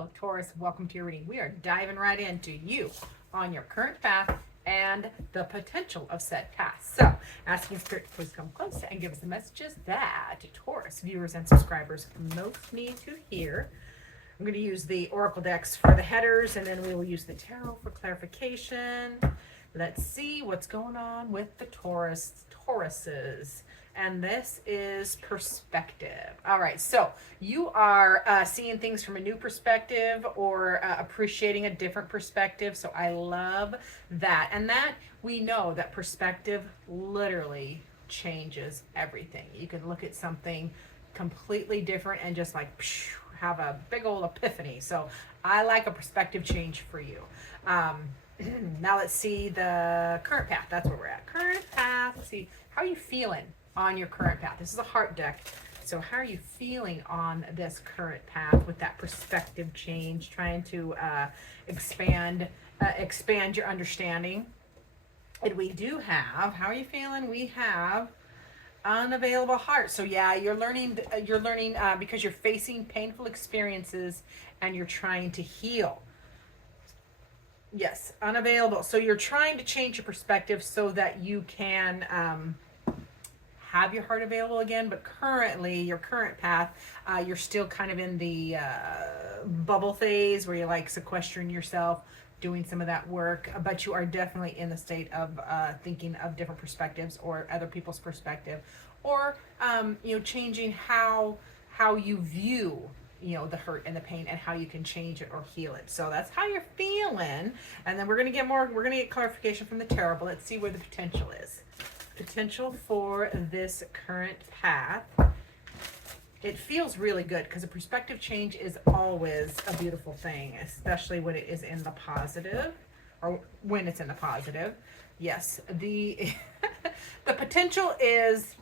Hello, Taurus. Welcome to your reading. We are diving right into you on your current path and the potential of said path. So, asking Spirit to please come close and give us the messages that Taurus viewers and subscribers most need to hear. I'm going to use the Oracle decks for the headers, and then we will use the tarot for clarification. Let's see what's going on with the Tauruses. And this is perspective. All right, so you are seeing things from a new perspective or appreciating a different perspective. So I love that. And that we know that perspective literally changes everything. You can look at something completely different and just like have a big old epiphany. So I like a perspective change for you. Now let's see the current path. That's where we're at. Current path. Let's see. How are you feeling on your current path? This is a heart deck. So how are you feeling on this current path with that perspective change, trying to expand your understanding? And we do have, how are you feeling? We have unavailable heart. So yeah, you're learning because you're facing painful experiences and you're trying to heal. Yes, unavailable. So you're trying to change your perspective so that you can have your heart available again. But currently, your current path, you're still kind of in the bubble phase where you're like sequestering yourself, doing some of that work. But you are definitely in the state of thinking of different perspectives or other people's perspective, or changing how you view the hurt and the pain and how you can change it or heal it. So that's how you're feeling. And then we're going to get clarification from the tarot, but let's see where the potential is. Potential for this current path. It feels really good because a perspective change is always a beautiful thing, especially when it is in the positive, or when it's in the positive. Yes, the the potential is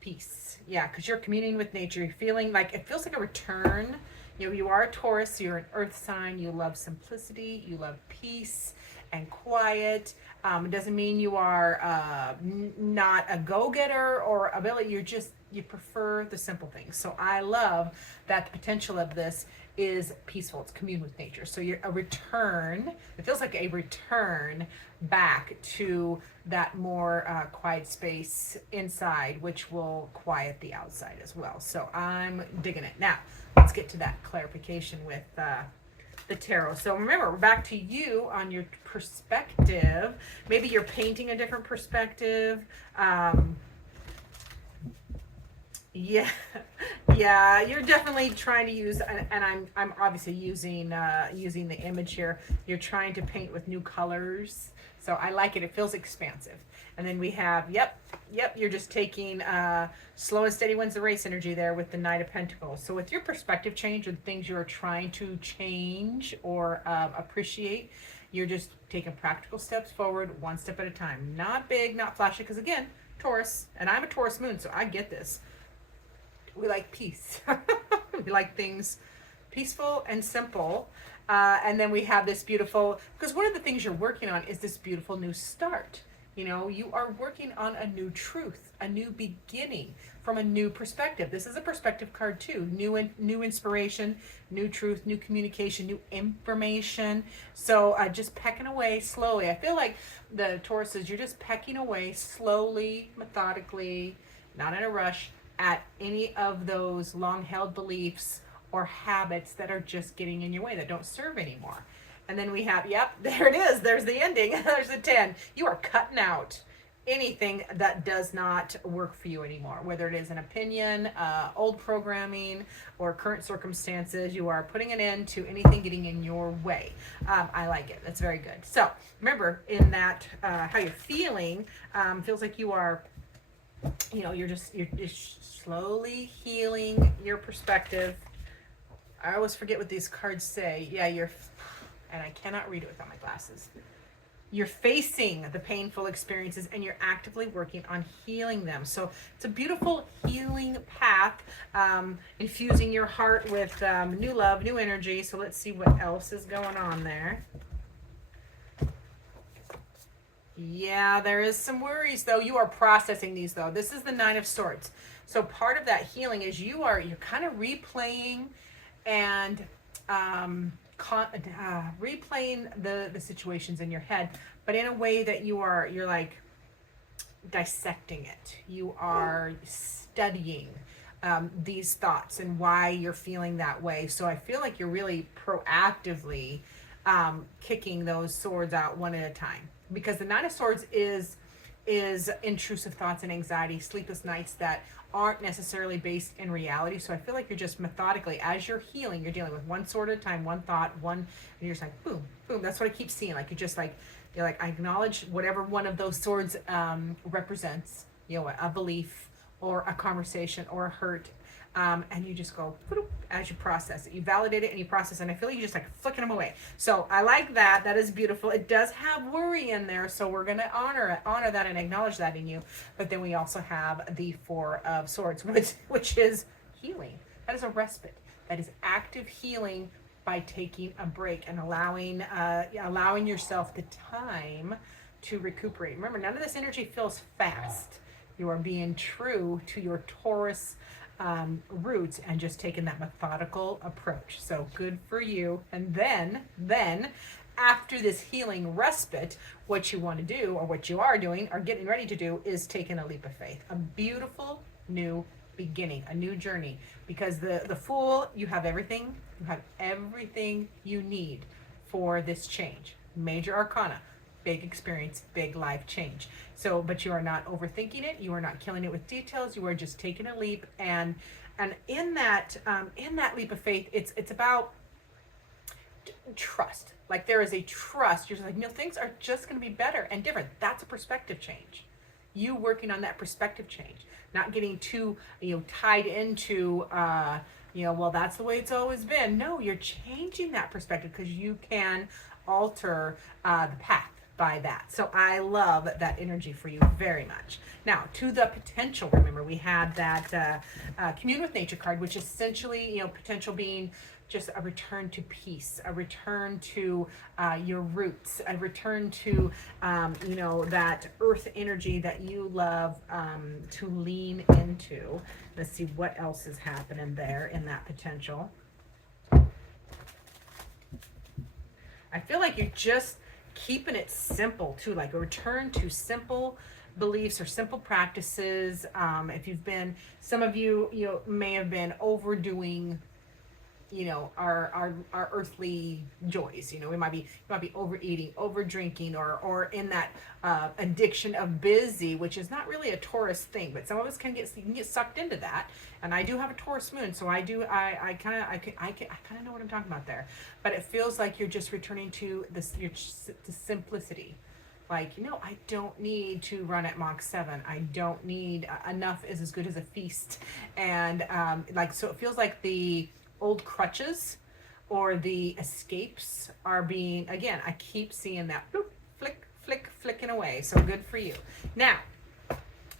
peace. Yeah, because you're communing with nature. You're feeling like, it feels like a return. You are a Taurus, so you're an earth sign. You love simplicity, you love peace and quiet. It doesn't mean you are not a go-getter or ability. You prefer the simple things. So I love that the potential of this is peaceful. It's commune with nature. So you're a return. It feels like a return back to that more quiet space inside, which will quiet the outside as well. So I'm digging it. Now, let's get to that clarification with the tarot. So remember, we're back to you on your perspective. Maybe you're painting a different perspective. Yeah, you're definitely trying to use, and I'm obviously using the image here. You're trying to paint with new colors. So I like it. It feels expansive. And then we have, yep, you're just taking slow and steady wins the race energy there with the Knight of Pentacles. So with your perspective change and things you're trying to change or appreciate, you're just taking practical steps forward, one step at a time. Not big, not flashy, because again, Taurus, and I'm a Taurus moon, so I get this. We like peace. We like things peaceful and simple. And then we have this beautiful, because one of the things you're working on is this beautiful new start. You are working on a new truth, a new beginning from a new perspective. This is a perspective card too. New inspiration, new truth, new communication, new information. So just pecking away slowly. I feel like the Tauruses, you're just pecking away slowly, methodically, not in a rush, at any of those long-held beliefs or habits that are just getting in your way, that don't serve anymore. And then we have, yep, there it is. There's the ending. There's the 10. You are cutting out anything that does not work for you anymore, whether it is an opinion, old programming, or current circumstances. You are putting an end to anything getting in your way. I like it. That's very good. So remember, in that, how you're feeling, feels like you are, you're just slowly healing your perspective. I always forget what these cards say. Yeah, and I cannot read it without my glasses. You're facing the painful experiences and you're actively working on healing them. So it's a beautiful healing path, infusing your heart with new love, new energy. So let's see what else is going on there. Yeah, there is some worries though. You are processing these though. This is the Nine of Swords. So part of that healing is you're kind of replaying and replaying the situations in your head, but in a way that you're like dissecting it. You are studying these thoughts and why you're feeling that way. So I feel like you're really proactively kicking those swords out one at a time, because the Nine of Swords is intrusive thoughts and anxiety, sleepless nights that aren't necessarily based in reality. So I feel like you're just methodically, as you're healing, you're dealing with one sword at a time, one thought, one, and you're just like boom, boom. That's what I keep seeing. Like you're like I acknowledge whatever one of those swords represents, a belief or a conversation or a hurt, and you just go as you process it. You validate it and you process it, and I feel like you just like flicking them away. So I like that. That is beautiful. It does have worry in there, so we're gonna honor that and acknowledge that in you. But then we also have the Four of Swords, which is healing. That is a respite. That is active healing by taking a break and allowing yourself the time to recuperate. Remember, none of this energy feels fast. You are being true to your Taurus roots and just taking that methodical approach. So good for you. And then after this healing respite, what you want to do, or what you are doing or getting ready to do, is taking a leap of faith. A beautiful new beginning, a new journey. Because the Fool, you have everything you need for this change. Major arcana, big experience, big life change. So, but you are not overthinking it. You are not killing it with details. You are just taking a leap, and in that leap of faith, it's about trust. Like there is a trust. You're just like, no, things are just going to be better and different. That's a perspective change. You working on that perspective change, not getting too tied into well, that's the way it's always been. No, you're changing that perspective because you can alter the path by that. So I love that energy for you very much. Now, to the potential, remember we had that commune with nature card, which is essentially, potential being just a return to peace, a return to your roots, a return to, that earth energy that you love to lean into. Let's see what else is happening there in that potential. I feel like you're just keeping it simple too, like a return to simple beliefs or simple practices. If you've been, some of you may have been overdoing our earthly joys. We might be overeating, over drinking, or in that addiction of busy, which is not really a Taurus thing, but some of us can get sucked into that. And I do have a Taurus moon, so I kind of know what I'm talking about there. But it feels like you're just returning to the simplicity. Like, I don't need to run at Mach 7. I don't need, enough is as good as a feast. And so it feels like the old crutches or the escapes are being, again, I keep seeing that bloop, flicking away. So good for you. Now,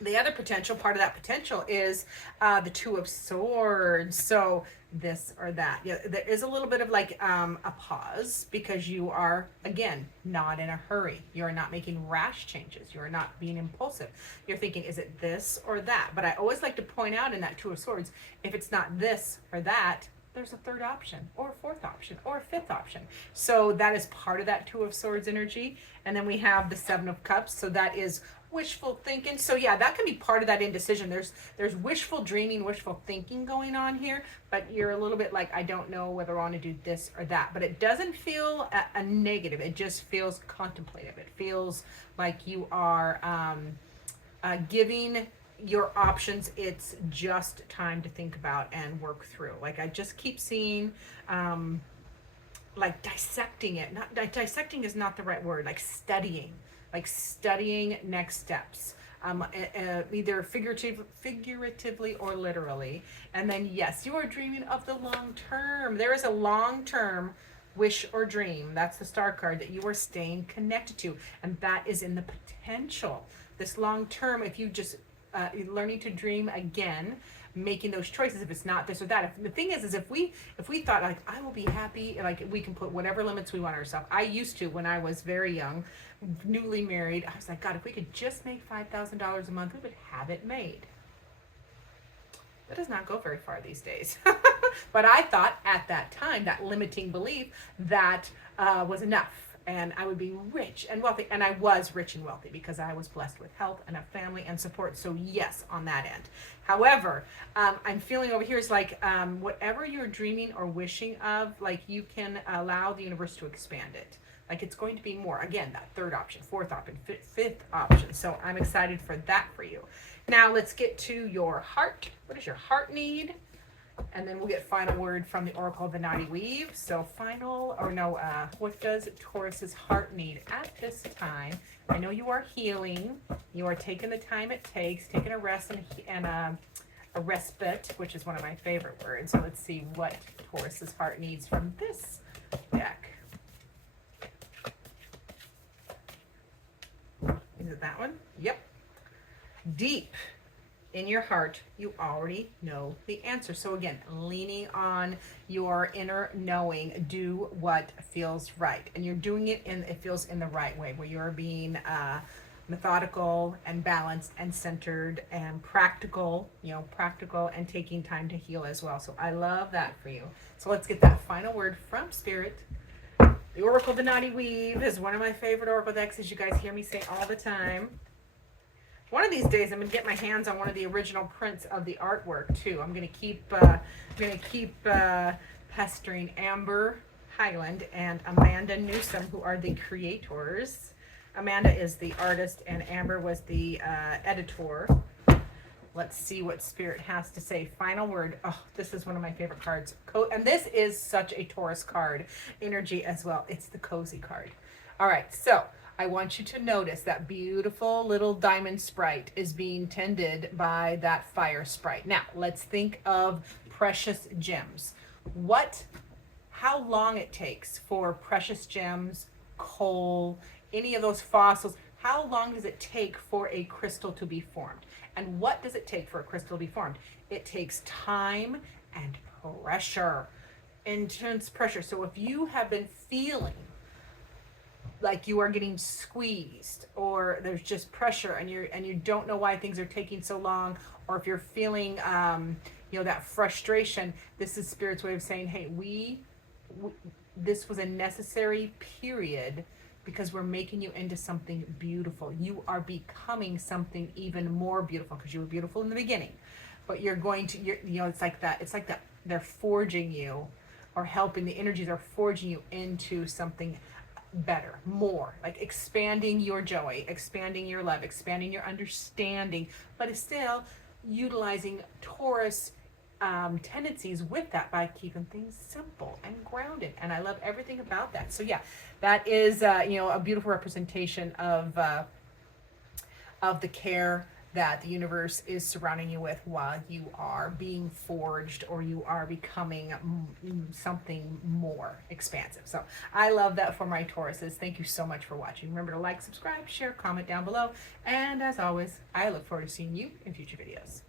the other potential, part of that potential is the Two of Swords. So this or that. There is a little bit of like a pause, because you are, again, not in a hurry. You're not making rash changes. You're not being impulsive. You're thinking, is it this or that? But I always like to point out in that Two of Swords, if it's not this or that, there's a third option, or a fourth option, or a fifth option. So that is part of that Two of Swords energy. And then we have the Seven of Cups. So that is wishful thinking. So yeah, that can be part of that indecision. There's wishful dreaming, wishful thinking going on here, but you're a little bit like, I don't know whether I want to do this or that. But it doesn't feel a negative. It just feels contemplative. It feels like you are giving your options. It's just time to think about and work through. Like I just keep seeing like dissecting it. Not dissecting is not the right word. Like studying next steps, either figuratively or literally. And then yes, you are dreaming of the long term. There is a long term wish or dream. That's the star card that you are staying connected to, and that is in the potential. This long term, if you just learning to dream again, making those choices. If it's not this or that, the thing is if we thought like, I will be happy, like we can put whatever limits we want ourselves. I used to, when I was very young, newly married, I was like, God, if we could just make $5,000 a month, we would have it made. That does not go very far these days. But I thought at that time, that limiting belief, that was enough. And I would be rich and wealthy. And I was rich and wealthy because I was blessed with health and a family and support. So yes, on that end. However, I'm feeling over here is like whatever you're dreaming or wishing of, like you can allow the universe to expand it. Like it's going to be more. Again, that third option, fourth option, fifth option. So I'm excited for that for you. Now let's get to your heart. What does your heart need? And then we'll get final word from the Oracle of the Naughty Weave. So what does Taurus's heart need at this time? I know you are healing. You are taking the time it takes, taking a rest and a respite, which is one of my favorite words. So let's see what Taurus's heart needs from this deck. Is it that one? Yep. Deep in your heart, you already know the answer. So again, leaning on your inner knowing, do what feels right. And you're doing it it feels in the right way, where you're being methodical and balanced and centered and practical, practical and taking time to heal as well. So I love that for you. So let's get that final word from Spirit. The Oracle of the Naughty Weave is one of my favorite Oracle decks, as you guys hear me say all the time. One of these days, I'm gonna get my hands on one of the original prints of the artwork too. I'm gonna keep pestering Amber Highland and Amanda Newsom, who are the creators. Amanda is the artist, and Amber was the editor. Let's see what Spirit has to say. Final word. Oh, this is one of my favorite cards. And this is such a Taurus card energy as well. It's the cozy card. All right, so I want you to notice that beautiful little diamond sprite is being tended by that fire sprite. Now, let's think of precious gems. How long it takes for precious gems, coal, any of those fossils, how long does it take for a crystal to be formed? And what does it take for a crystal to be formed? It takes time and pressure, intense pressure. So if you have been feeling like you are getting squeezed, or there's just pressure and you don't know why things are taking so long, or if you're feeling that frustration, this is Spirit's way of saying, hey, this was a necessary period, because we're making you into something beautiful. You are becoming something even more beautiful, because you were beautiful in the beginning, but it's like that they're forging you, or helping, the energies are forging you into something better, more, like expanding your joy, expanding your love, expanding your understanding, but it's still utilizing Taurus tendencies with that by keeping things simple and grounded. And I love everything about that. So yeah, that is a beautiful representation of the care that the universe is surrounding you with while you are being forged, or you are becoming something more expansive. So I love that for my Tauruses. Thank you so much for watching. Remember to like, subscribe, share, comment down below. And as always, I look forward to seeing you in future videos.